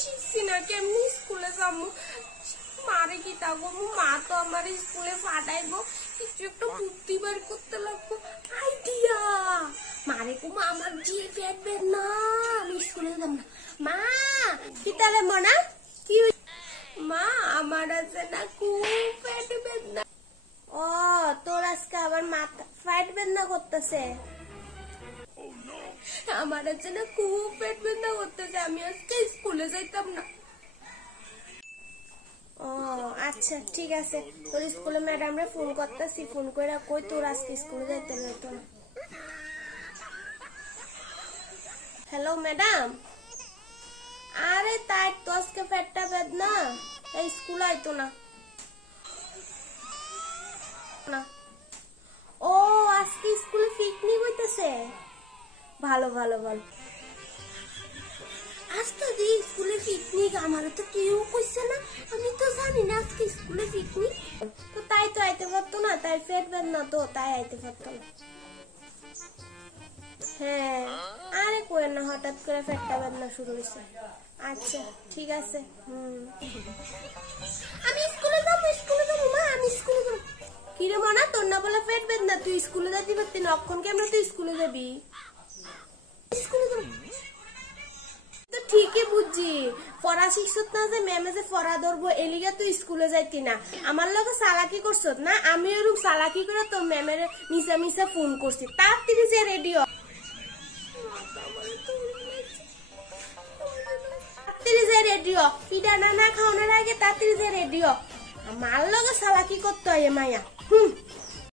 শিখছি না কেমনি স্কুলে যাবো মারে কি তা করবো মা তো আমার স্কুলে পাঠাইবো কিছু একটা বুদ্ধি বার করতে লাগবো আইডিয়া মারে কো মা আমার জিয়ে ফেটবে না আমি স্কুলে যাব না মা কি তাহলে মনা কি মা আমার আছে না খুব ফেটবে না ও তোর আজকে আবার মাথা ফ্যাট বেদনা করতেছে আমার আছে না খুব পেট বেদনা করতেছে আমি আজকে স্কুলে যাইতাম না ও আচ্ছা ঠিক আছে তোর স্কুলে ম্যাডামরে ফোন করতেছি ফোন করে কই তোর আজকে স্কুলে যাইতে হইতো না হ্যালো ম্যাডাম আরে তাই তো আজকে পেটটা বেদনা এই স্কুল আইতো না ও আজকে স্কুলে পিকনিক হইতেছে ভালো ভালো ভালো আজকে যে স্কুলে পিকনিক আমার তো কেউ কইছে না আমি তো জানি না আজকে স্কুলে পিকনিক তো তাই তো আইতে পারতো না তাই পেট বেদনা তো তাই আইতে পারতো না হ্যাঁ আরে কই না হঠাৎ করে পেটটা বেদনা শুরু হইছে আচ্ছা ঠিক আছে আমি স্কুলে যাব মা আমি স্কুলে যাব কিরে মনা তোর না বলে পেট বেদনা তুই স্কুলে যাইতে পারতি না অক্ষণ কেমন তুই স্কুলে যাবি স্কুলে যাব তো ঠিকই বুঝছি পড়া শিখছত না যে ম্যামে যে পড়া ধরবো এলিগা তুই স্কুলে যাইতি না আমার লগে চালাকি করছত না আমি ওরকম চালাকি করে তো ম্যামের মিশা মিশা ফোন করছি তাড়াতাড়ি যে রেডি হ তাড়াতাড়ি যে রেডি হ পিঠা না খাওয়ানোর আগে তাড়াতাড়ি যে রেডি হ আমার লগে চালাকি করতে হয় মায়া